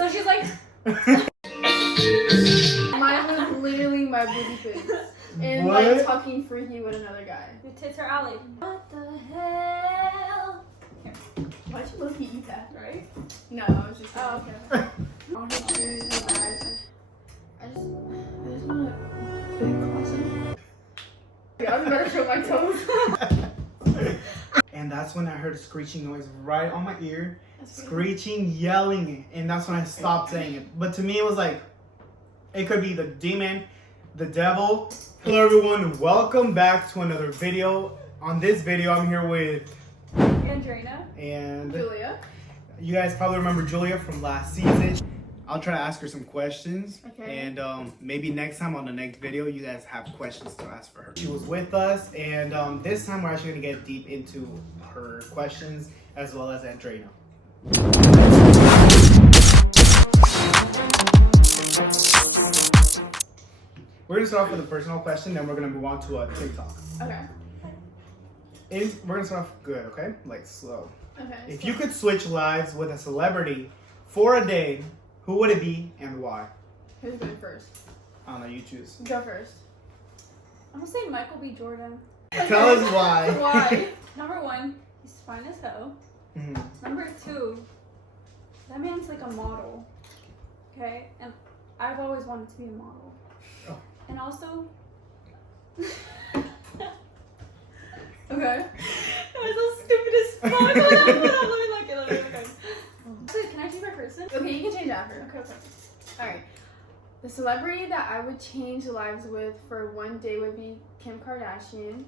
So she's like, mine was literally my booty pics. And What? like talking freaky with another guy. your tits are out. Like, What the hell? Why'd you look eat that? right? No, I was just. Oh, okay. On his shoes and bags. I just want a big closet. I was about to show my toes. And that's when I heard a screeching noise right on my ear. That's Screeching, yelling, and that's when I stopped saying it. But to me, it was like, it could be the demon, the devil. Hello everyone, welcome back to another video. On this video, I'm here with Andreina. and Julia. you guys probably remember Julia from last season. I'll try to ask her some questions, Okay. and maybe next time on the next video, you guys have questions to ask for her. She was with us, and this time we're actually gonna get deep into her questions as well as Andreina. We're gonna start off with a personal question, then we're gonna move on to a TikTok. Okay. We're gonna start off good, okay? Like slow. Okay. If you could switch lives with a celebrity for a day, who would it be and why? Who's going first? I don't know, you choose. Go first. I'm gonna say Michael B. Jordan. Tell us why. Why? Number one, he's fine as hell. Mhm. Number two, that man's like a model. Okay? And I've always wanted to be a model. Oh. And also, Okay. that was so stupid as fuck. Hold on, let me look at it. So, can I choose my person? Okay, you can change after. Okay. Alright. The celebrity that I would change lives with for one day would be Kim Kardashian.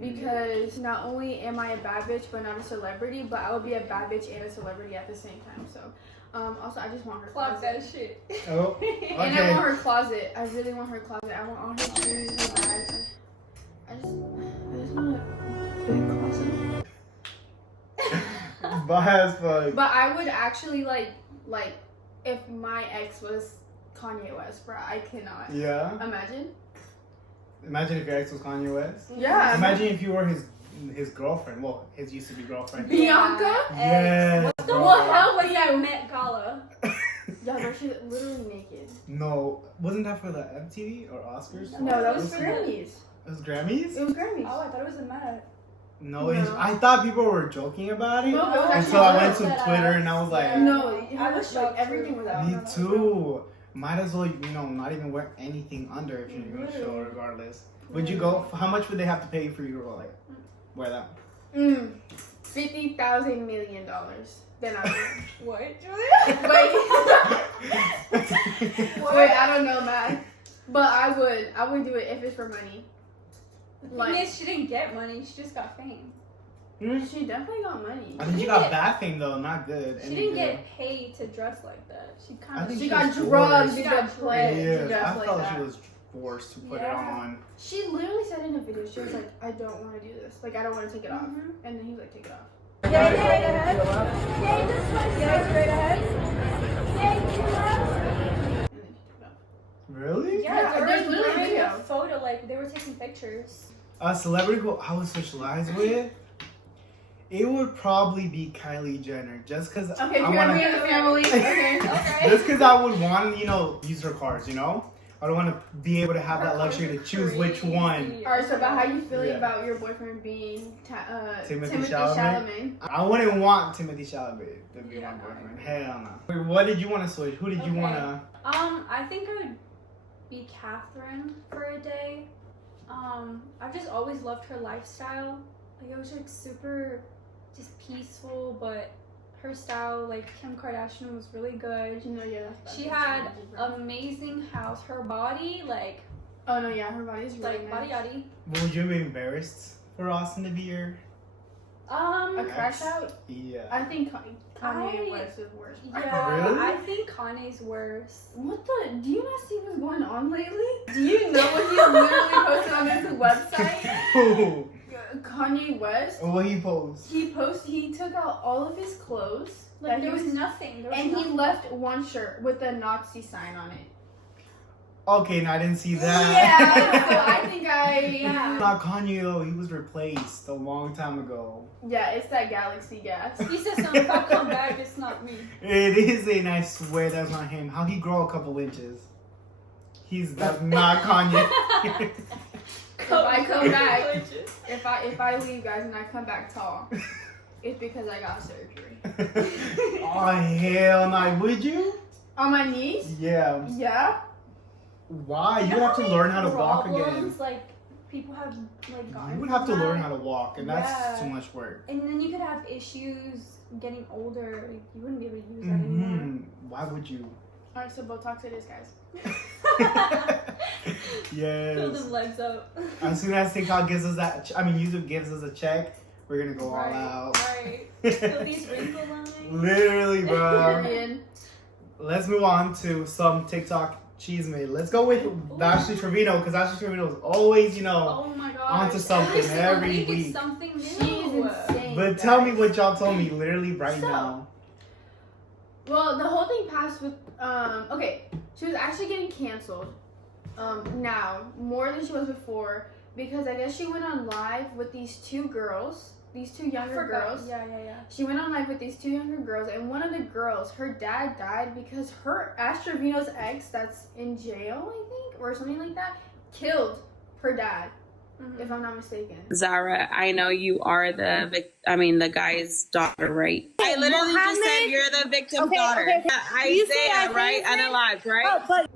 Because not only am I a bad bitch but not a celebrity, but I would be a bad bitch and a celebrity at the same time. So, also I just want her Clock closet. that shit. Oh, And I okay. want her closet. I really want her closet. I want all her shoes, her bags. I just want a big closet. Bye as fuck. But I would actually like if my ex was Kanye West, bro. I cannot. Yeah. Imagine. Imagine if your ex was Kanye West. Yeah. Imagine if you were his girlfriend. Well, his used to be girlfriend. Bianca? Yes. What the What hell hell was was that you? Met Gala? Yeah, bro, she's literally naked. No, wasn't that for the MTV or Oscars? No, that was It Grammys. was Grammys? It was Grammys. Oh, I thought it was a Met. No, No. I thought people were joking about it. No, it was And so I went to actually Twitter and I was like, No, I was like shocked everything too. was out. me too. Might as well, not even wear anything under if you're going to show Literally. regardless. Would you go? How much would they have to pay for you to like wear that? $50,000 million. Then I would. What, Wait, I don't know, man. But I would do it if it's for money. The thing is, she didn't get money. She just got fame. She definitely got money. I think she got bad fame though, not good. She didn't get paid to dress like that. She I kind of. think She she got was drugged forced. to She got play to Yeah, dress I like thought that. she was forced to put it Yeah. on. She literally said in a video, she was like, I don't want to do this. Like, I don't want to take it off. Mhm. And then he was like, take it off. Yay, straight ahead. Yay, this way. Yay, straight ahead. Yay, to the left. And then she took it off. Really? Yeah, there's there's literally literally video. a photo. Like they were taking pictures. A celebrity who I would switch lives with, it would probably be Kylie Jenner. Just because Okay, I if you're want in to. the family. Okay. Okay. Just because I would want to, use her cars, I don't want to be able to have that luxury to choose which one. Alright, so about how you feel Yeah. about your boyfriend being Timothy Timothy Chalamet? Chalamet. I wouldn't want Timothy Chalamet to be Yeah, my no, boyfriend. I Hell no. Wait, what did you want to switch? Who did you Okay. want to? I think I would be Catherine for a day. I've just always loved her lifestyle. Like it was like super, just peaceful, but her style, like Kim Kardashian, was really good. No, yeah. She had amazing house. Her body, like Oh no, yeah, her body's really nice. body yaddy. Would you be embarrassed for Austin to be your? A crash out? Yeah. I think Kanye I- West is worse. Yeah, Really? I think Kanye's worse. What the? Do you not see what's going on lately? Do you know what he literally posted on his website? Oh, Kanye West. what he posed? He took out all of his clothes. Like that there he was nothing. There was and he nothing. left one shirt with a Nazi sign on it. Okay, no, I didn't see that. Yeah, so I think Yeah. Not Kanye though. He was replaced a long time ago. Yeah, it's that galaxy gas. He said something, if I come back, it's not me. It is, and I swear that's not him. How he grow a couple inches? That's not Kanye. If I come back, if I leave, guys, and I come back tall, it's because I got surgery. Oh hell no! Would you? On my knees? Yeah. Yeah. Why? You have to learn how to walk again. Problems, like, people have, like, gotten You would have to from learn that. how to walk, and that's Yeah. too much work. And then you could have issues getting older. Like, you wouldn't be able to use that anymore. Why would you? Alright, so Botox it is, guys. Fill Yes. them legs up. As soon as TikTok gives us that, YouTube gives us a check, we're gonna go Right, all out. right. Fill these wrinkle lines. Literally, bro. Period. Let's move on to some TikTok cheese made. Let's go with Ashley Trevino, because Ashley Trevino is always, Oh my god. onto something every week. Something new. She's insane. But tell me what y'all told me literally right now. Well, the whole thing passed with okay, she was actually getting canceled now more than she was before, because I guess she went on live with these two younger girls. Yeah. She went on live with these two younger girls, and one of the girls, her dad died because Ash Trevino's ex, that's in jail, I think, or something like that, killed her dad, if I'm not mistaken. Zara, I know you are the guy's daughter, right? I literally just said you're the victim's daughter. Isaiah, right? Unalive, right?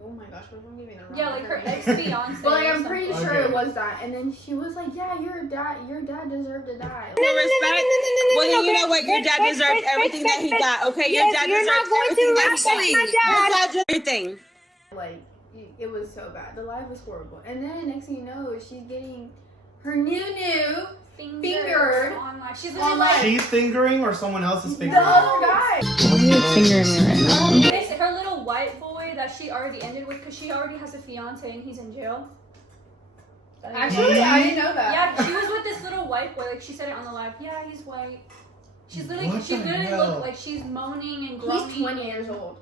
Oh my gosh, what if I'm giving it wrong? Yeah, like her ex-fiance. But like, or I'm pretty something. sure Okay. it was that. And then she was like, yeah, your dad deserved to die. For respect. Well, then you know what? Your dad deserved everything that he got. Okay, your dad deserves everything that he got. Your dad deserves everything. Like, it was so bad. The live was horrible. And then next thing you know, she's getting her Nunu fingered online. She's online. like, She's fingering or someone else is the fingering? other guy. her little white boy that she already ended with, because she already has a fiance and he's in jail. Actually, I didn't know that. Yeah, she was with this little white boy. Like, she said it on the live. Yeah, he's white. She literally hell? looked like she's moaning and groaning. He's 20 years old.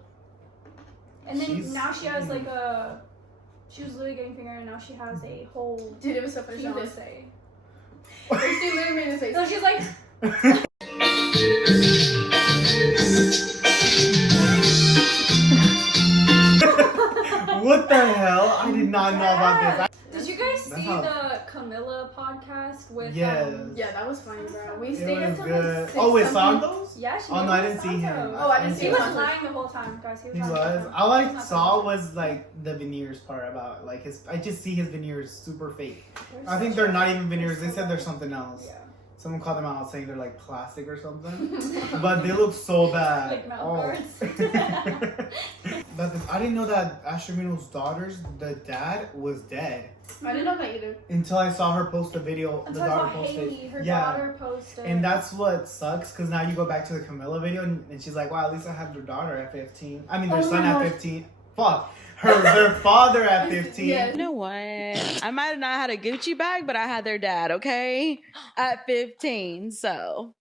And then She's- now she has like a. She was literally getting fingered, and now she has a whole Dude, it was so funny. She did. fiance. She literally made this face. So she's like, What the hell? I did not know about this. did you guys That's see how- the Camilla podcast with? Yes. Yeah, that was funny, bro. We It stayed up was till good. like 6 Oh, with something. Santos? Yeah, she. Oh, no, I didn't see him. Santos. Oh, I didn't see He him. was lying the whole time, guys. He lying the was. whole I time. like He's Saul not was like the veneers part about like his. I just see his veneers super fake. They're I think so they're not bad. even veneers. They They're so said they're bad. something else. Yeah. Someone called them out saying they're like plastic or something. But they look so bad. Like mouth Oh. guards. I didn't know that Ashley Trevino's daughter's the dad was dead I didn't know that either. until I saw her post a video. I'm The talking daughter about posted. Haley. Her Yeah. daughter posted. And that's what sucks, because now you go back to the Camilla video and she's like, wow, at least I had their daughter at 15. I mean, their Oh son my at gosh. 15. Fuck. Their father at 15. Yeah. You know what? I might have not had a Gucci bag, but I had their dad, okay? At 15, so.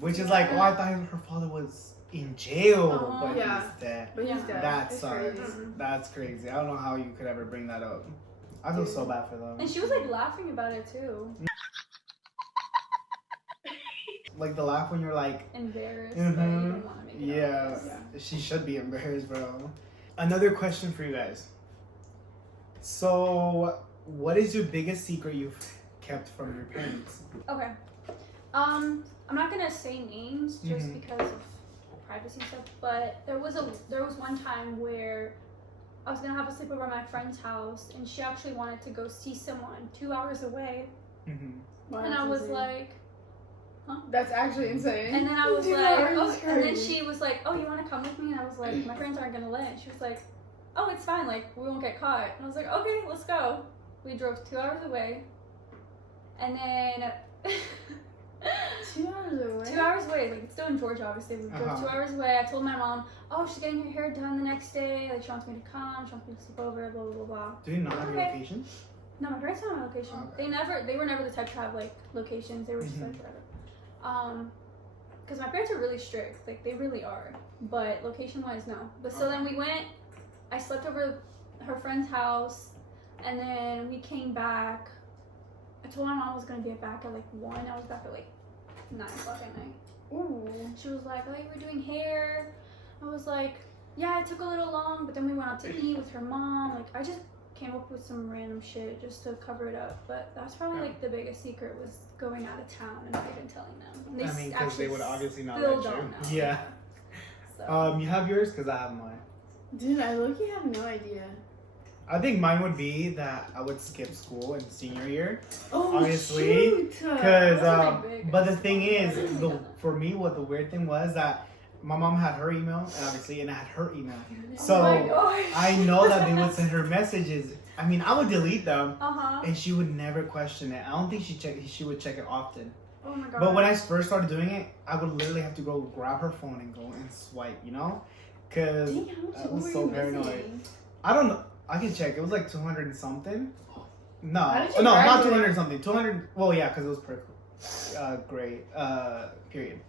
Which is like, oh, I thought her father was in jail, but Yeah. he's dead. But he's Yeah. dead. That It's sucks. crazy. That's crazy. I don't know how you could ever bring that up. I feel so bad for them. And she was like laughing about it too. Like the laugh when you're like, Embarrassed. But you didn't want to make it yeah, obvious. she should be embarrassed, bro. Another question for you guys. So, what is your biggest secret you've kept from your parents? Okay. I'm not gonna say names just Mhm. because of privacy and stuff, but there was one time where I was gonna have a sleepover at my friend's house, and she actually wanted to go see someone 2 hours away, Mm-hmm. Wow, and that's I was insane. like, That's actually insane. and then I was 2 like, hours oh, is and then crazy. she was like, oh, you want to come with me? And I was like, my friends aren't gonna let. And she was like, oh, it's fine, like we won't get caught. And I was like, okay, let's go. We drove 2 hours away, and then 2 hours away. 2 hours away, like it's still in Georgia, obviously. We drove 2 hours away. I told my mom, oh, she's getting her hair done the next day. Like she wants me to come, she wants me to sleep over, blah blah blah blah. Do you not have your Okay. location? No, my parents don't have a location. Okay. They were never the type to have like locations. They were just Mhm. like whatever. Because my parents are really strict, like they really are. But location wise, no. But so then we went I slept over her friend's house, and then we came back. I told my mom I was gonna be back at like 1. I was back at like 9 o'clock at night. Ooh. She was like, "Oh, you were doing hair." I was like, "Yeah, it took a little long, but then we went out to eat with her mom." Like, I just came up with some random shit just to cover it up. But that's probably like the biggest secret was going out of town and not even telling them. And I mean, because they would obviously not still let you. don't know. Yeah. So. You have yours? Because I have mine. Dude, I low-key have no idea. I think mine would be that I would skip school in senior year. Oh, Obviously, because Those are my big but the ones. thing is, Oh, for me, what the weird thing was that my mom had her email, and obviously, and I had her email. So Oh my gosh. I know that they would send her messages. I mean, I would delete them, and she would never question it. I don't think she would check it often. Oh my god. But when I first started doing it, I would literally have to go grab her phone and go and swipe, you know? Because Dang, how much I was were so you paranoid. missing? I don't know. I can check. It was like 200 and something. No, How did you not graduate? 200 and something. 200. Well, yeah, because it was per grade period.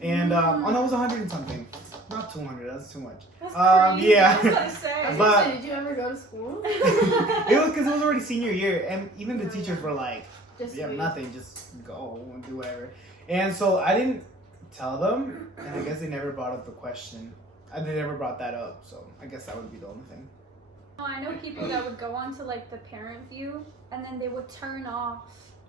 And oh no, it was 100 and something. Not 200. That's too much. That's crazy. Yeah. That's what I I was say. gonna But- say, did you ever go to school? It was because it was already senior year, and even the teachers were like, Just "Yeah, leave. nothing. Just go and do whatever." And so I didn't tell them, and I guess they never brought up the question. They never brought that up, so I guess that would be the only thing. I know people that would go onto like the parent view and then they would turn off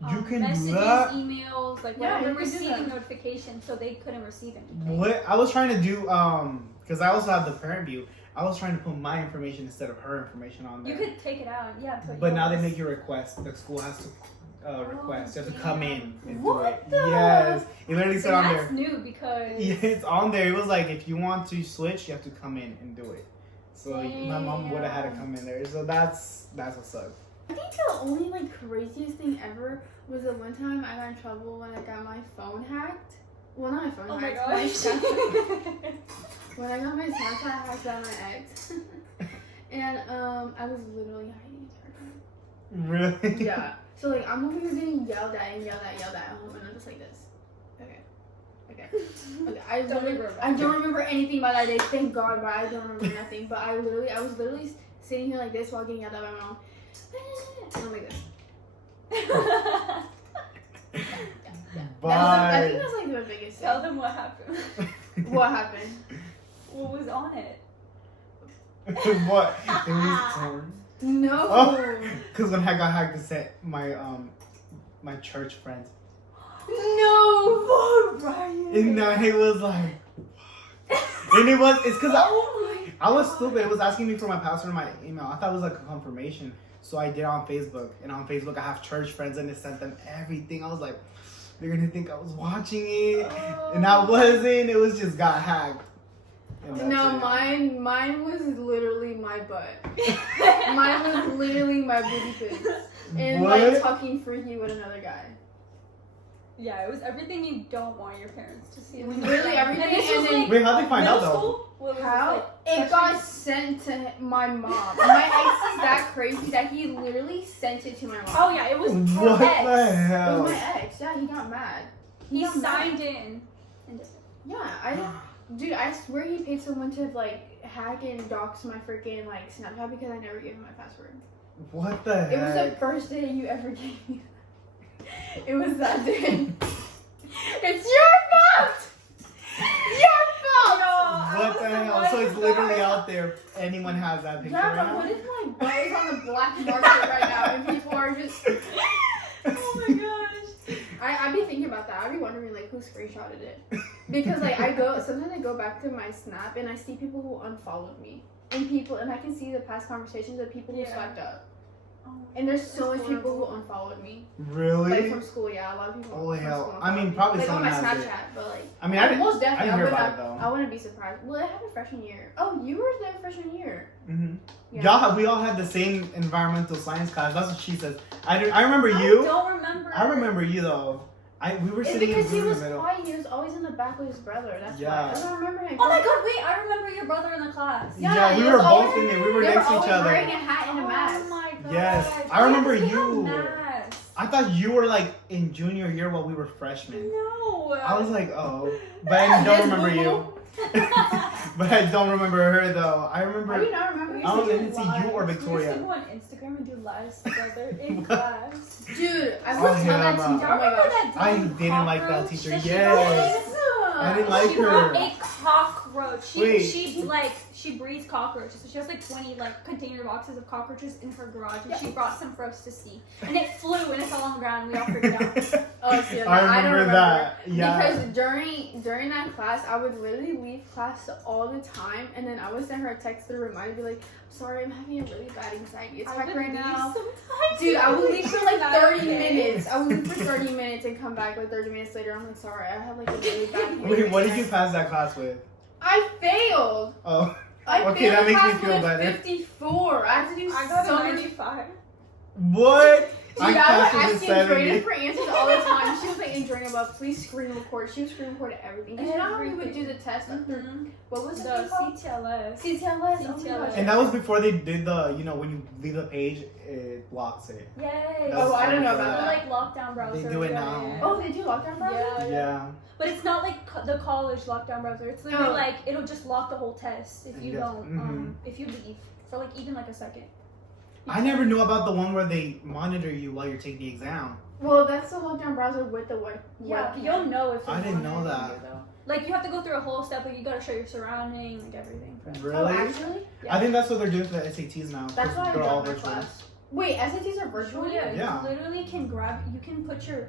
You can do messages, that? emails, like Yeah, whatever you can do receiving that. notifications, so they couldn't receive anything. What I was trying to do, because I also have the parent view. I was trying to put my information instead of her information on there. You could take it out, yeah. But now they yours. make you request. The school has to request. You have to come in and What do it. the- Yes, it literally So said on that's there. new because Yeah, it's on there. It was like if you want to switch, you have to come in and do it. So my mom would have had to come in there. So that's what sucked. I think the only like craziest thing ever was the one time I got in trouble when I got my phone hacked. Well, not my phone oh my hacked. gosh. Snapchat. When I got my Snapchat hacked by my ex, and I was literally hiding it. Really? Yeah. So like I'm over here getting yelled at and yelled at home, and I'm just like this. Okay. I don't remember anything about that day. Thank God, but I don't remember nothing. But I was literally sitting here like this while getting yelled at by my mom. And I'm like this. But I think that's like the biggest thing. Tell them what happened. What happened? What was on it? what? It was torn. No. Oh, because when I got hacked, it said my my church friends. No, Bryan. And then it was like, and it's because I was stupid. It was asking me for my password and my email. I thought it was like a confirmation. So I did it on Facebook. And on Facebook, I have church friends and it sent them everything. I was like, they're going to think I was watching it. And I wasn't. It was just got hacked. And that's No, it. mine was literally my butt. Mine was literally my booty pics. And What? like talking freaky with another guy. Yeah, it was everything you don't want your parents to see. when Literally you're young. everything, And this and was then- like Wait, how'd they find middle out though? school? What was it, How? like, It got sent to my mom. My ex is that crazy that he literally sent it to my mom. Oh yeah, it was her What ex. the It hell? was my ex. Yeah, he got mad. He got mad. signed in. And Yeah, dude, I swear he paid someone to like hack and dox my freaking like Snapchat because I never gave him my password. What the heck? It was the first day you ever gave me. It was that day. It's your fault. Your fault. What the hell? So it's literally out there. Anyone has that picture Yeah, right but what now? if my butt is on the black market right now and people are just? oh my gosh. I be thinking about that. I be wondering like who screenshotted it because like sometimes I go back to my Snap and I see people who unfollowed me and I can see the past conversations of people who Yeah. swiped up. Oh, And there's so that's much people who horrible. unfollowed me. Really? Like from school, yeah, a lot of people. Holy from hell. school I mean, unfollowed me. probably like on someone my has it. Snapchat, but like I mean, I didn't, most I definitely. didn't hear would about not- it though. I wouldn't be surprised. Well, it happened freshman year. Oh, you were there freshman year. Mm-hmm. Yeah. We all had the same environmental science class. That's what she says. I remember I you. don't remember. I remember you though. We were It's sitting because he in the was middle. quiet. He was always in the back with his brother. That's Yeah. why. I don't remember him. Oh my god, wait, I remember your brother in the class. Yeah, he we was were always- both in there. We were They next to always each other. wearing a hat and a mask. Oh my god. Yes, I remember you. Mask. I thought you were like in junior year while we were freshmen. No. I was like, oh, but I don't Yes, remember boo-boo. you. But But I don't remember her though. I remember. I do not remember. I don't even see you or We used Victoria. to go on Instagram and do lives together in class. Dude, I Oh, was on yeah, that bro. teacher. Oh my gosh. I didn't like that teacher. That she Yes. I didn't like she her. brought a cockroach. Wait. She breeds cockroaches. So she has like 20 like container boxes of cockroaches in her garage, and she brought some for us to see. And it flew and it fell on the ground. And we all freaked out. Oh, see, I don't remember that. Yeah. Because during that class, I would literally leave class all the time, and then I would send her a text to remind me, be like, "Sorry, I'm having a really bad anxiety attack right now." Dude, I would leave for like 30 minutes. I would leave for 30 minutes and come back like 30 minutes later. I'm like, "Sorry, I have like a really bad." Wait, what did you pass that class with? I failed. Oh. I Okay, failed that makes me class feel with better. 54. I had to do I got so a many. 95. What? Dude, I passed would with ask a 70. Andreina for answers all the time. She was like, "Andreina, but please screen record." She would screen record everything. And you know how we would do the test after, what was it The called? CTLS. CTLS. Oh my gosh. And that was before they did the, when you leave the page, it blocks it. Yay. That Oh, was I don't know before about Or that. like lockdown browser. They do it now. Yeah. Oh, they do lockdown browser? Yeah. But it's not like the college lockdown browser. It's literally Oh. like it'll just lock the whole test if you Yeah. don't if you leave for like even like a second. I never knew about the one where they monitor you while you're taking the exam. Well, that's the lockdown browser with the Yeah, webcam. you'll know if. I there's didn't one know in that. there, though. Like you have to go through a whole step. Like you gotta show your surrounding, like everything. Really? Oh, actually? I think that's what they're doing for the SATs now. That's why I They're all dropped my virtual. class. Wait, SATs are virtual? Yeah, Yeah. you literally can grab. You can put your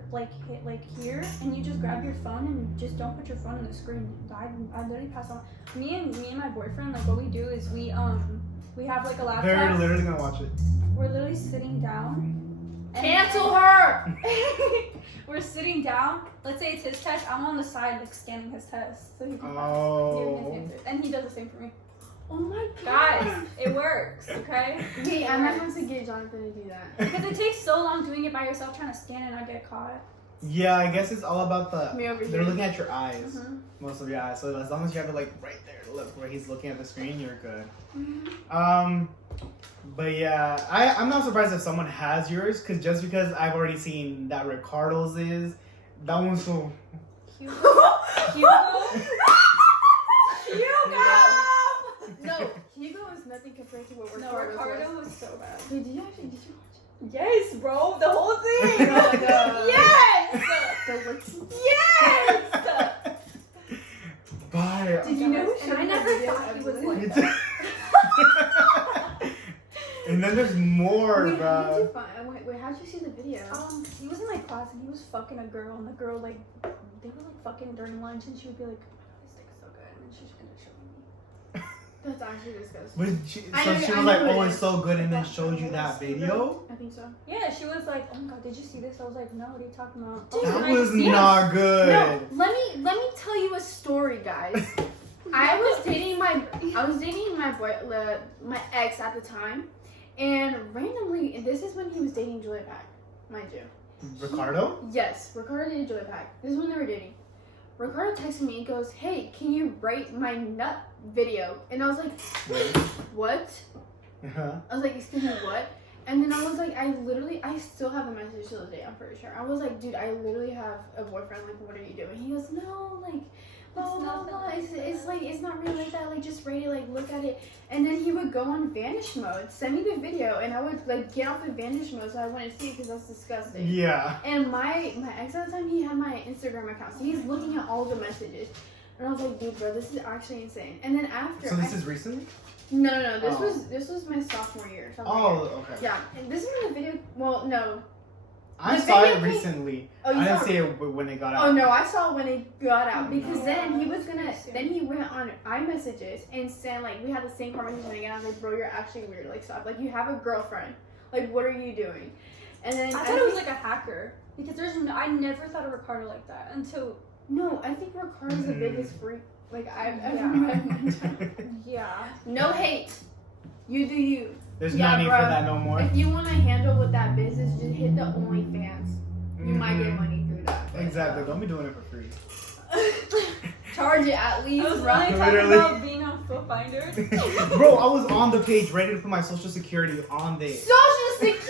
hit here, and you just grab your phone and just don't put your phone on the screen. I literally pass on. Me and my boyfriend, like what we do is we have like a laptop. They're literally gonna watch it. We're literally sitting down. and- Cancel her! We're sitting down. Let's say it's his test. I'm on the side, like scanning his test, so he can Oh. give his answers, and he does the same for me. Oh my Guys, god. it works, okay? Wait, I'm not going to get Jonathan to do that. Because it takes so long doing it by yourself, trying to scan and not get caught. Yeah, I guess it's all about the. Me over They're here. looking at your eyes, Mhm. most of your eyes. So as long as you have it like right there, look where he's looking at the screen, you're good. Mhm. But yeah, I'm not surprised if someone has yours, because just because I've already seen that Ricardo's is, that one's so. Hugo. Hugo. No, Hugo is nothing compared to what No, Ricardo's Ricardo was. was so bad. Wait, did you watch it? Yes, bro, the whole thing. No, no. Yes. So what's... Yes. Bye. Did you know? And I never thought he was like It's- that. And then there's more, Wait, how did bro. you find... Wait, how'd you see the video? He was in my class and he was fucking a girl, and the girl like they were like fucking during lunch, and she would be like, "Oh, this dick is so good," and then she's gonna show me. That's actually disgusting. But she, I so know- she I was know like, who it "Oh, is. it's so good," and then showed you that video. I think so. Yeah, she was like, "Oh my god, did you see this?" I was like, "No, what are you talking about?" Dude, "Oh, That can I was see it?" not good. No, let me tell you a story, guys. I was dating my my ex at the time, and randomly, and this is when he was dating Julia Pack, mind you. Ricardo? Yes, Ricardo dated Julia Pack. This is when they were dating. Ricardo texted me and goes, "Hey, can you write my nut video?" And I was like, "What?" Uh-huh. I was like, "Excuse me, what?" And then I was like, I still have a message to this day, I'm pretty sure. I was like, "Dude, I literally have a boyfriend, like, what are you doing?" He goes, "No, like, blah, blah, blah, it's like, it's not really like that, like, just rate it, like, look at it." And then he would go on vanish mode, send me the video, and I would, like, get off the vanish mode so I wouldn't see it because that's disgusting. Yeah. And my ex at the time, he had my Instagram account, so he's looking at all the messages. And I was like, "Dude, bro, this is actually insane." And then after, So this is recently? no, this Oh. was my sophomore year. Oh, okay. Yeah, and this is when the video. Well, no. I The saw video it came- recently. Oh, I you didn't saw see it? it when it got out. Oh no, I saw it when it got out because No. then he was gonna. Then he went on iMessages and said like we had the same conversation again. I was like, "Bro, you're actually weird. Like, stop. Like, you have a girlfriend. Like, what are you doing?" And then I thought it was like a hacker because I never thought of Ricardo like that until no. I think Ricardo's the Mhm. biggest freak like I've ever Yeah. met. in my time. yeah. No hate. You do you. There's Yeah, no need bro. for that no more. If you want to handle with that business, just hit the Onlyfans. You might get Mhm. money through that. but, Exactly. Don't be doing it for free. Charge it at I least, was right? really talking Literally. about being on FOOTFINDER. Bro, I was on the page ready to put my social security on there. Social Security.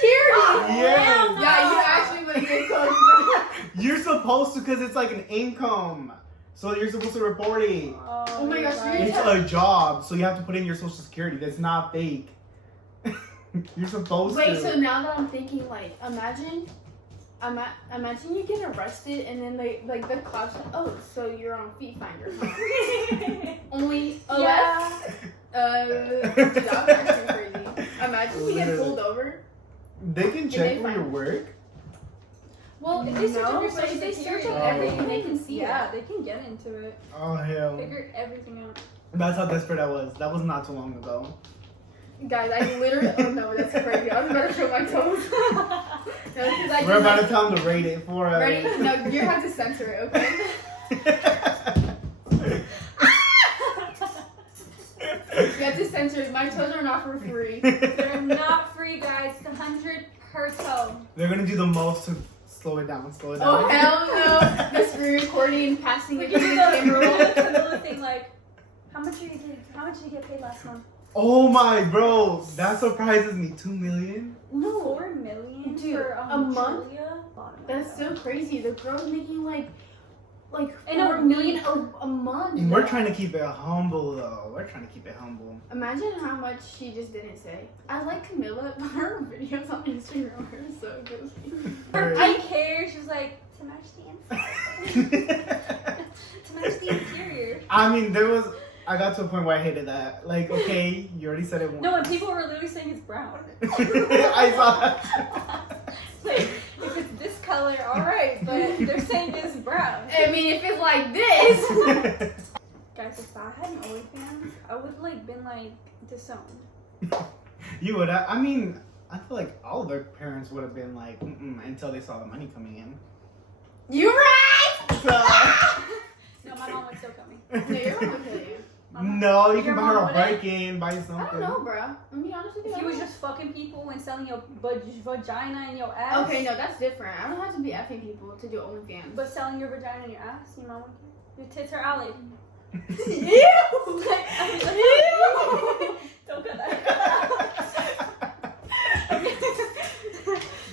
Yeah. Yeah, you actually would get close, bro. You're supposed to because it's like an income. So you're supposed to report it. Oh my gosh, right. It's a job, so you have to put in your social security. That's not fake. You're supposed to. Wait, so now that I'm thinking, like, imagine you get arrested and then they, like, the cops, oh, so you're on FOOTFINDER, huh? Only Yeah. dude, that's actually crazy. Imagine you get pulled over. They can check they where you find- work. Well, if they search No, up your but social if they search security, up everything, they can see. Yeah. Yeah, they can get into it. Oh hell. Figure everything out. That's how desperate I was. That was not too long ago. Guys, I literally, oh no, that's crazy. I was about to show my toes. No, 'cause I We're about just, to tell them to rate it for ready? No, you have to censor it, okay? You have to censor it. My toes are not for free. They're not free, guys. It's 100 per toe. They're gonna do the most to slow it down. Slow it down. Oh hell no! The screen recording, passing We it can to do the the camera roll. Camilla thing, like, how much did you get paid last month? Oh my bro, that surprises me. 2 million? No, 4 million Dude, for a month? Julia? that's so crazy. The girl's making like I know, 4 million a month. And we're trying to keep it humble though. We're trying to keep it humble. Imagine how much she just didn't say. I like Camilla, but her videos on Instagram are so good. Her pink hair, she was like, to match the inside. To match the interior. I mean, I got to a point where I hated that. Like, okay, you already said it once. No, and people were literally saying it's brown. I saw that. Like, if it's this color, alright, but they're saying it's brown. I mean, if it's like this. Guys, if I had an Onlyfans, I would like been like disowned. You would. I mean, I feel like all of their parents would have been like, until they saw the money coming in. You right? So, No, my mom would still coming. No, you're gonna kill you. no, you Your can buy her mom a wouldn't? break-in, buy you I something. don't know, bro. I'm be honest with you. If I you was don't just fucking people and selling your vagina and your know. ass. Okay, no, that's different. I don't have to be effing people to do OnlyFans. But selling your vagina and your ass, your mom would care. Your tits are out like. Ew! Like, I mean, don't cut that.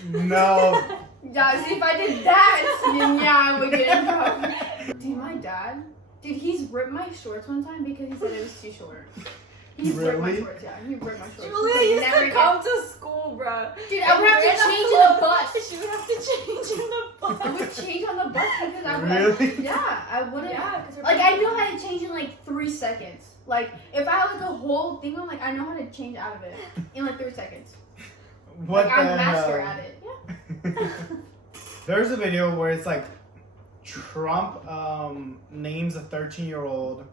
No. Yeah, see, if I did that, then yeah, I would get in trouble. Dude, my dad, he's ripped my shorts one time because he said it was too short. He ripped my Really? shorts, yeah. He ripped my shorts. Julia used to come to school, bro. Dude, I would have to change in the bus. She would have to change in the bus. I would change on the bus because I would Really? yeah, I wouldn't. Yeah, because Like, I know how to change in like 3 seconds. Like, if I have like a whole thing on, like, I know how to change out of it in like 3 seconds. What Like, the I'm master hell? at it. Yeah. There's a video where it's like Trump names a 13-year-old,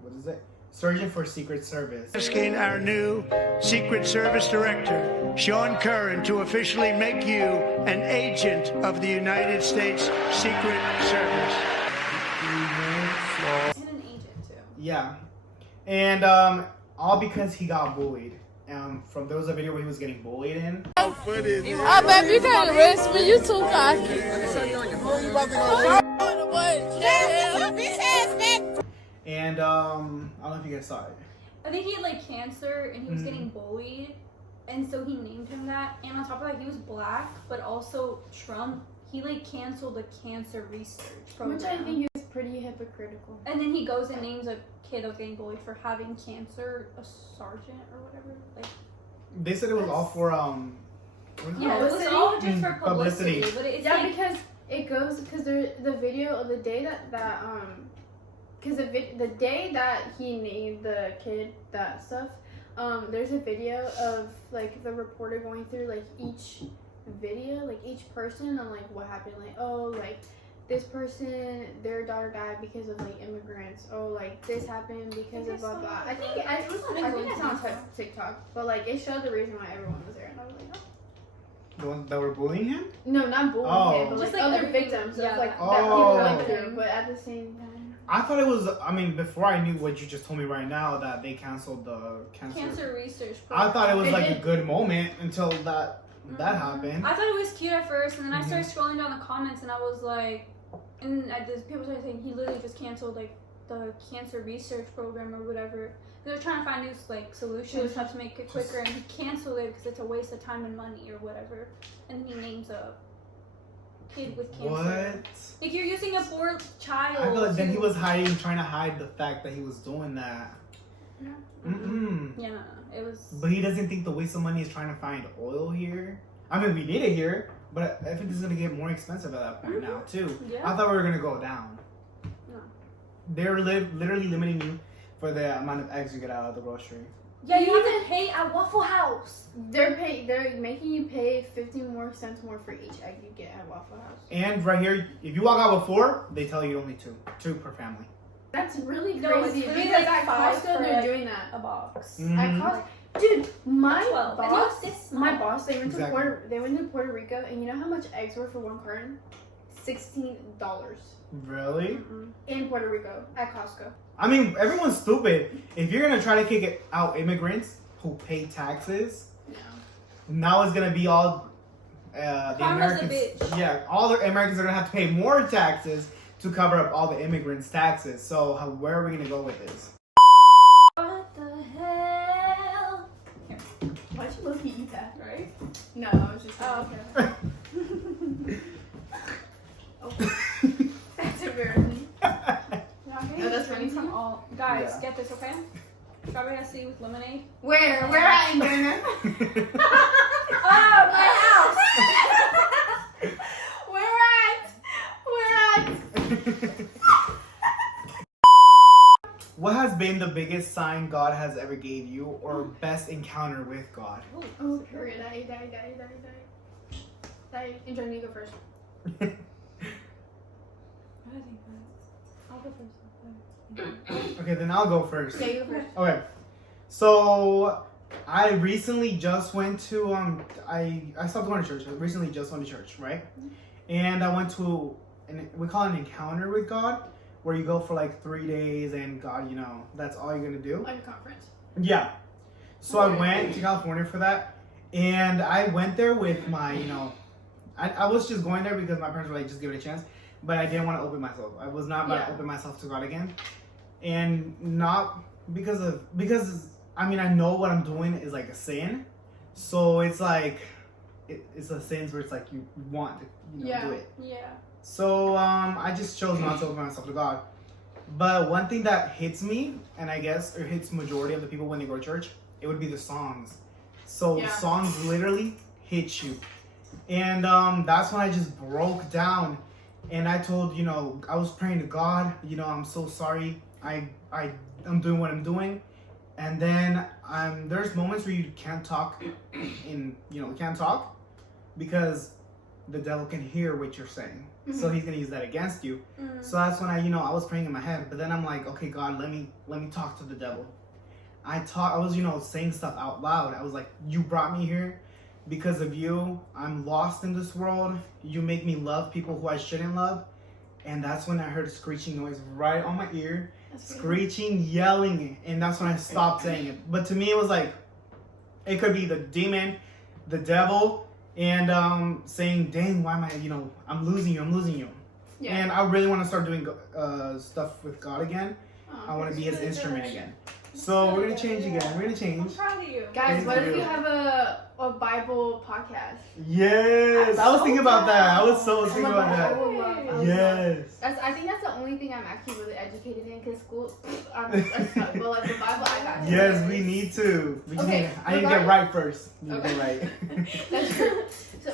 what is it? Surgeon for Secret Service. Asking our new Secret Service Director, Sean Curran, to officially make you an agent of the United States Secret Service. And an agent too. Yeah. And all because he got bullied. From there was a video where he was getting bullied in. Oh, baby, you can't arrest me. You too cocky. And I don't know if you guys saw it. I think he had like cancer and he was getting bullied, and so he named him that. And on top of that, he was black, but also Trump. He like canceled the cancer research program. Which I think is pretty hypocritical. And then he goes and names a kid that was getting bullied for having cancer, a sergeant or whatever. Like, They said it was all for what is yeah, it was Publicity? all just for publicity. Publicity. But it's Yeah, like, because it goes because the video of the day because the day that he named the kid that stuff, there's a video of like the reporter going through like each video, like each person and like what happened, like, oh, like this person, their daughter died because of like immigrants. Oh, like this happened because of blah blah. I think it's on TikTok, but like it showed the reason why everyone was there, and I was like, oh. The ones that were bullying him? No, not bullying Oh. him, but Just, like like, other everything- victims yeah, of like that- that people Oh. went through, but at the same time. I thought it was, I mean, before I knew what you just told me right now, that they canceled the cancer research I program. thought it was They like a did. good moment until that happened. I thought it was cute at first, and then I started scrolling down the comments, and I was like, and people started saying he literally just canceled like the cancer research program or whatever. They're trying to find new like solutions how to make it quicker, and he canceled it because it's a waste of time and money or whatever. And then he names a kid with cancer. What? Like you're using a poor child. I feel like then he was trying to hide the fact that he was doing that. Mm-mm. Yeah, no, it was. But he doesn't think the waste of money is trying to find oil here. I mean, we need it here, but I think this is gonna get more expensive at that point now too. Yeah. I thought we were gonna go down. No. They're literally limiting you for the amount of eggs you get out of the grocery. Yeah, you have to pay at Waffle House. They're making you pay 50 more cents more for each egg you get at Waffle House. And right here, if you walk out with 4, they tell you only 2 per family. That's really No, it's crazy. literally Because like at 5 Costco for, they're like, doing that. A box. Mhm. At Costco, dude, my 12. I boss, think it's this my small. boss, they went Exactly. to Puerto Rico, and you know how much eggs were for one carton? $16 Really? in Puerto Rico at Costco. I mean, everyone's stupid. If you're gonna try to kick it out immigrants who pay taxes, Yeah. now it's gonna be all the Karma's a Americans. bitch. Yeah, all the Americans are gonna have to pay more taxes to cover up all the immigrants' taxes. So where are we gonna go with this? What the hell? Why'd you look at eat that? Right? No, I was just. Oh, That's embarrassing. No, that's funny. From all guys, Yeah. get this, okay? Strawberry iced tea with lemonade. Where at, Andreina? Oh, my house! Where at? What has been the biggest sign God has ever gave you, or best encounter with God? Oh, period. Die. Andreina, you go first. I'll go first. Okay, then I'll go first. Yeah, you go first. Okay, so I recently just went to I stopped going to church. I recently just went to church, right? And I went to we call it an encounter with God, where you go for like 3 days and God, you know, that's all you're gonna do. Like a conference. Yeah. So I went to California for that, and I went there with my, you know, I was just going there because my parents were like, just give it a chance, but I didn't want to open myself. I was not about to open myself to God again, and not because I mean, I know what I'm doing is like a sin, so it's like it's a sin where it's like you want to, you know, do it. Yeah. So I just chose not to open myself to God. But one thing that hits me, and I guess it hits majority of the people when they go to church, it would be the songs. So songs literally hit you. And that's when I just broke down, and I told, you know, I was praying to God, you know, I'm so sorry. I'm doing what I'm doing. And then there's moments where you can't talk can't talk because the devil can hear what you're saying. Mm-hmm. So he's gonna use that against you. Mm-hmm. So that's when I was praying in my head, but then I'm like, okay, God, let me talk to the devil. I was, saying stuff out loud. I was like, you brought me here because of you. I'm lost in this world. You make me love people who I shouldn't love. And that's when I heard a screeching noise right on my ear. Screeching, yelling, and that's when I stopped saying it. But to me, it was like, it could be the demon, the devil, and saying, dang, why am I, I'm losing you. Yeah. And I really want to start doing stuff with God again. I want to be his instrument again. So we're going to change again. We're going to change. I'm proud of you. Guys, what if you have a Bible podcast? Yes. I was thinking about that. I was so thinking about that. Yes. I think that's the only thing I'm actually really educated in, because school, I'm stuck. But like the Bible, I got. Yes, we need to. I need to get right first. You need to get right. That's true. So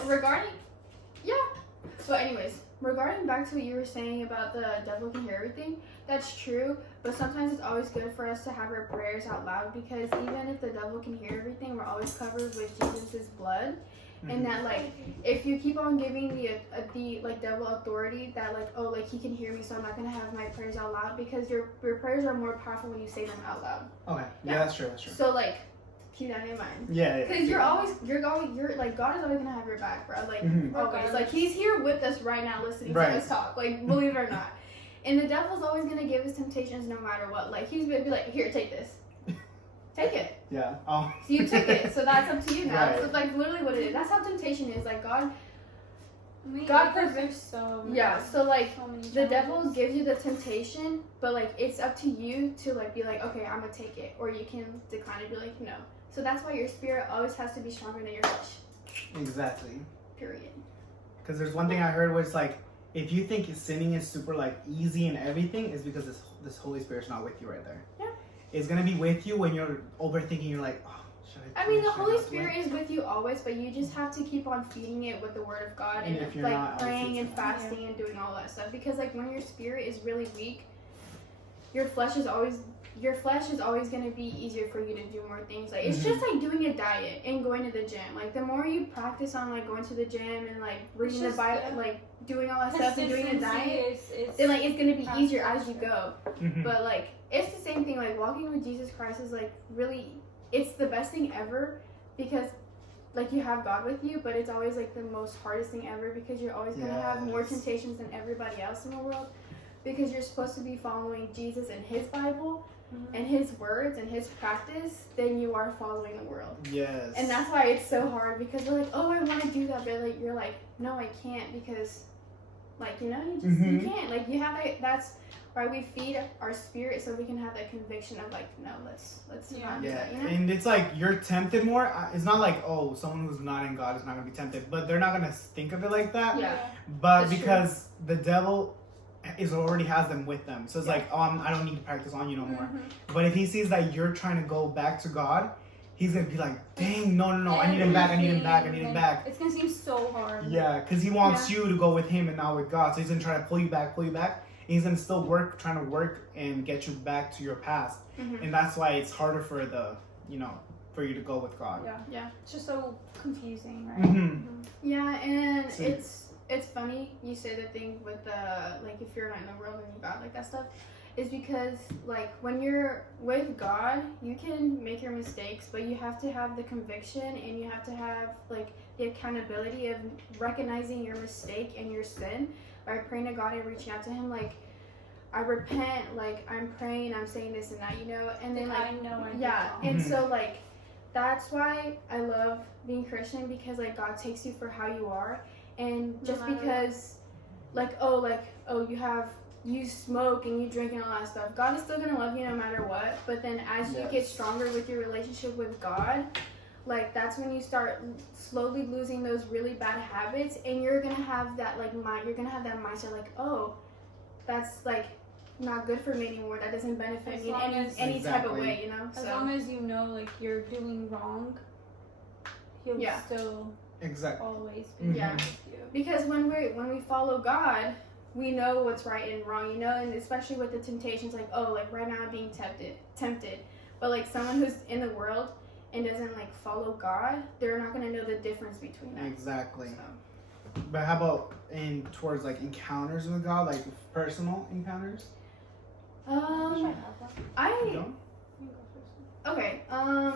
But anyways, regarding back to what you were saying about the devil can hear everything, that's true. But sometimes it's always good for us to have our prayers out loud, because even if the devil can hear everything, we're always covered with Jesus' blood. Mm-hmm. And that, like, if you keep on giving the devil authority, that he can hear me, so I'm not gonna have my prayers out loud, because your prayers are more powerful when you say them out loud. Okay. Yeah, that's true. So keep that in mind. Yeah. Because you're like, God is always gonna have your back, bro. Like, always. Like, he's here with us right now, listening to us talk. Like, believe it or not. And the devil's always gonna give us temptations no matter what. Like, he's gonna be like, here, take this. Take it. Yeah. Oh. So you took it. So that's up to you now. Right. So literally what it is. That's how temptation is. Like, God prevents so many. Yeah. So the devil challenges. gives you the temptation, but it's up to you to be like, okay, I'm gonna take it, or you can decline and be like, no. So that's why your spirit always has to be stronger than your flesh. Exactly. Period. Because there's one thing I heard where it's like, if you think sinning is super like easy and everything, it's because this Holy Spirit's not with you right there. Yeah. It's gonna be with you when you're overthinking. You're like, oh, should I? I mean, the Holy Spirit is with you always, but you just have to keep on feeding it with the Word of God and if you're like not, praying and fasting and doing all that stuff. Because like when your spirit is really weak, your flesh is always going to be easier for you to do more things. Like it's just like doing a diet and going to the gym. Like the more you practice on like going to the gym and like reading the Bible, like doing all that stuff and doing a diet, then like it's going to be easier as you go. But like it's the same thing. Like walking with Jesus Christ is like really, it's the best thing ever because like you have God with you, but it's always like the most hardest thing ever because you're always going to have more temptations than everybody else in the world. Because you're supposed to be following Jesus and his Bible and his words and his practice, then you are following the world. Yes. And that's why it's so hard because we're like, oh, I want to do that, but like you're like, no, I can't because, like, you know, you just you can't. Like you have that. That's why we feed our spirit so we can have that conviction of like, no, let's not do that. You know? And it's like you're tempted more. It's not like, oh, someone who's not in God is not gonna be tempted, but they're not gonna think of it like that. Yeah. But That's because the devil already has them with them, so it's like, oh, I don't need to practice on you no more. But if he sees that you're trying to go back to God, he's gonna be like, dang, no, I need him back. It's gonna seem so hard. Yeah, because he wants you to go with him and not with God, so he's gonna try to pull you back. And he's gonna still trying to work and get you back to your past, and that's why it's harder for for you to go with God. Yeah. It's just so confusing, right? Yeah, and it's funny you say the thing with the like if you're not in the world and you got like that stuff is because like when you're with God you can make your mistakes, but you have to have the conviction and you have to have like the accountability of recognizing your mistake and your sin by praying to God and reaching out to him like, I repent, like I'm praying, I'm saying this and that, you know, and then like I know I yeah, and so like that's why I love being Christian because like God takes you for how you are. And just because, you smoke and you drink and all that stuff, God is still going to love you no matter what. But then as you get stronger with your relationship with God, like, that's when you start slowly losing those really bad habits. And you're going to have that, like, you're going to have that mindset, like, oh, that's, like, not good for me anymore. That doesn't benefit me in any type of way, you know? As long as you know, like, you're doing wrong, he'll still... Exactly. Always be with you. Because when we follow God, we know what's right and wrong, you know, and especially with the temptations, like, oh, like right now I'm being tempted. But like someone who's in the world and doesn't like follow God, they're not gonna know the difference between that. Exactly. So. But how about towards like encounters with God, like personal encounters?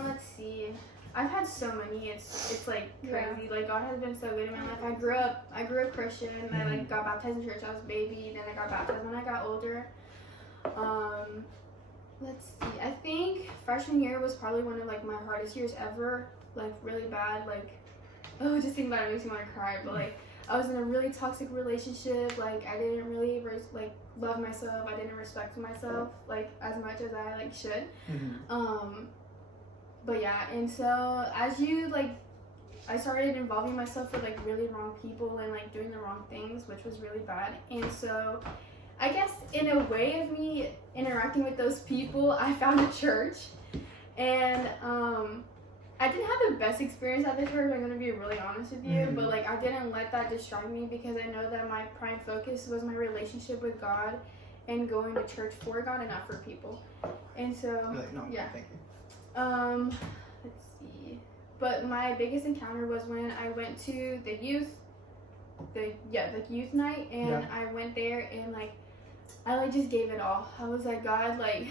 Let's see. I've had so many. It's like crazy. Like God has been so good in my life. I grew up Christian. I like got baptized in church. I was a baby. Then I got baptized when I got older. Let's see. I think freshman year was probably one of like my hardest years ever. Like really bad. Like just thinking about it makes me want to cry. But like I was in a really toxic relationship. Like I didn't really love myself. I didn't respect myself like as much as I like should. But yeah, and so as you like, I started involving myself with like really wrong people and like doing the wrong things, which was really bad. And so I guess in a way of me interacting with those people, I found a church. And I didn't have the best experience at the church, I'm gonna be really honest with you, but like I didn't let that distract me because I know that my prime focus was my relationship with God and going to church for God and not for people. And so Thank you. Let's see. But my biggest encounter was when I went to the youth night, and I went there and like I like just gave it all. I was like, God, like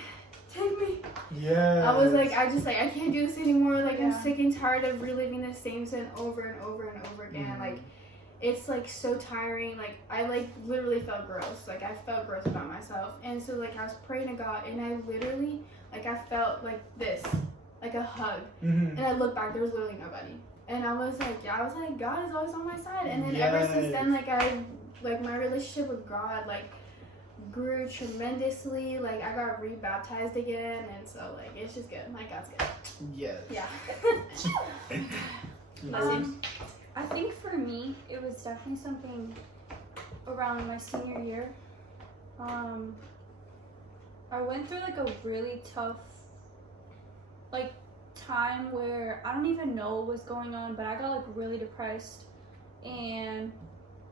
take me. Yeah. I was like, I can't do this anymore. Like I'm sick and tired of reliving the same sin over and over and over again. Like it's like so tiring. Like I like literally felt gross. Like I felt gross about myself. And so like I was praying to God, and I literally like I felt like this, like a hug. And I looked back, there was literally nobody. And I was like, God is always on my side. And then ever since then, like my relationship with God like grew tremendously. Like I got rebaptized again, and so like it's just good. Like God's good. Yes. Yeah. I think for me, it was definitely something around my senior year. I went through like a really tough like time where I don't even know what was going on, but I got like really depressed and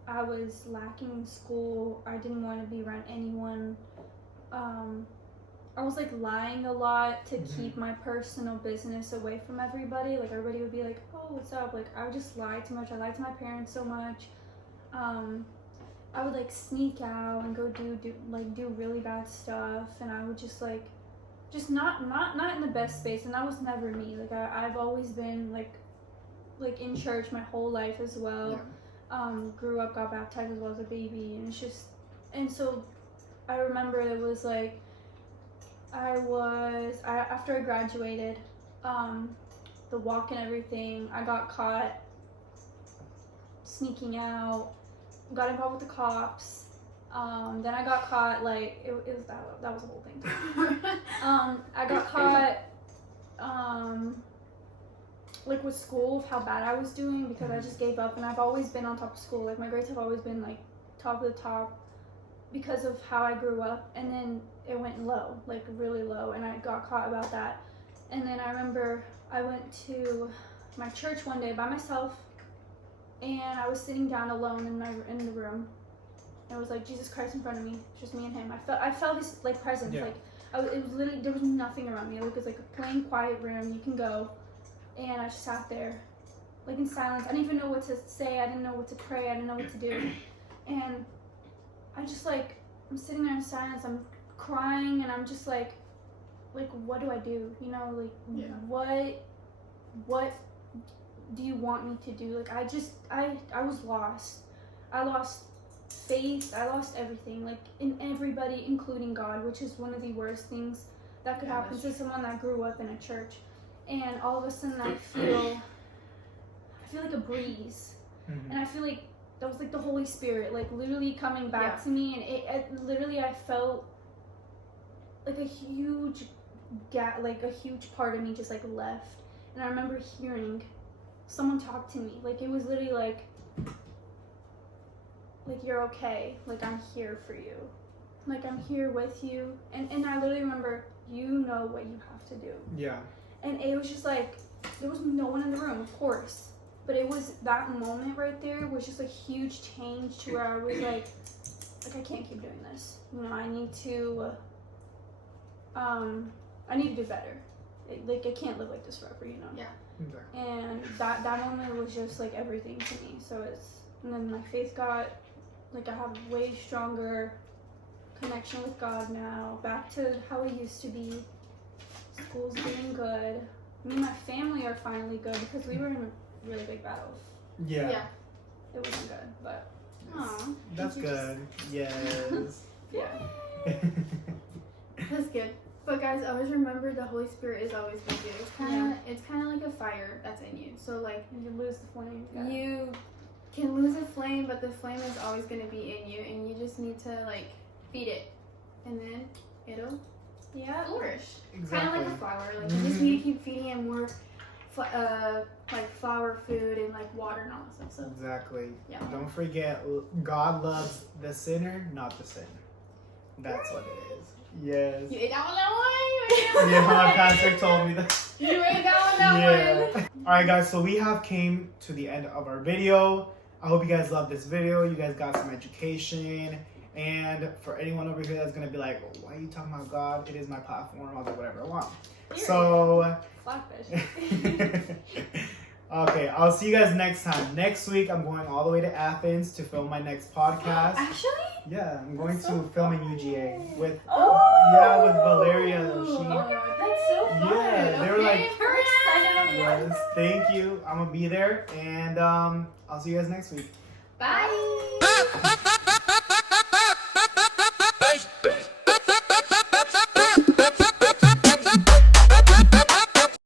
I was lacking in school. I didn't want to be around anyone. I was like lying a lot to keep my personal business away from everybody. Like everybody would be like, oh, what's up? Like I would just lie too much. I lied to my parents so much. I would like sneak out and go do really bad stuff, and I would just like not in the best space, and that was never me. Like I've always been like in church my whole life as well. Grew up, got baptized as well as a baby, and it's just, and so I remember it was like after I graduated, the walk and everything, I got caught sneaking out, got involved with the cops. Then I got caught, like, it was that was the whole thing. I got caught, like, with school, of how bad I was doing, because I just gave up, and I've always been on top of school. Like, my grades have always been, like, top of the top because of how I grew up, and then it went low, like, really low, and I got caught about that. And then I remember I went to my church one day by myself, and I was sitting down alone in the room. And it was like Jesus Christ in front of me, just me and him. I felt his like presence. Like it was literally, there was nothing around me. It was like a plain quiet room. You can go, and I just sat there, like in silence. I didn't even know what to say. I didn't know what to pray. I didn't know what to do. And I just like, I'm sitting there in silence. I'm crying, and I'm just like what do I do? You know, like what do you want me to do? Like I was lost. I lost faith. I lost everything, like in everybody, including God, which is one of the worst things that could happen to someone that grew up in a church. And all of a sudden I feel like a breeze, and I feel like that was like the Holy Spirit, like literally coming back to me, and it literally, I felt like a huge like a huge part of me just like left. And I remember hearing someone talk to me, like it was literally like you're okay, like I'm here for you, like I'm here with you. And I literally remember, you know what you have to do. And it was just like, there was no one in the room, of course, but it was that moment right there was just a huge change to where I was like I can't keep doing this, you know, I need to do better. Like I can't live like this forever, you know. And that moment was just like everything to me. So and then my faith got, like, I have way stronger connection with God now, back to how it used to be. School's doing good. Me and my family are finally good, because we were in a really big battle. It wasn't good, but that's good. Yes. That's good. But guys, always remember, the Holy Spirit is always with you. It's kind of like a fire that's in you. So like, you lose the flame. You can lose a flame, but the flame is always going to be in you, and you just need to like feed it, and then it'll flourish. Kind of like a flower. Like you just need to keep feeding it more like flower food and like water and all that stuff. So Don't forget, God loves the sinner, not the sin. That's what it is. Yes. You ate that one, that one? Yeah, my pastor told me that. You ate that one, that one? Alright guys, so we have came to the end of our video. I hope you guys loved this video. You guys got some education. And for anyone over here that's going to be like, well, why are you talking about God? It is my platform. I'll do whatever I want. So, okay, I'll see you guys next time. Next week, I'm going all the way to Athens to film my next podcast. Actually? Yeah, I'm going to film in UGA with Valeria. That's so fun. Yeah, they were like, we're excited. Yes, thank you. I'm gonna be there, and I'll see you guys next week. Bye.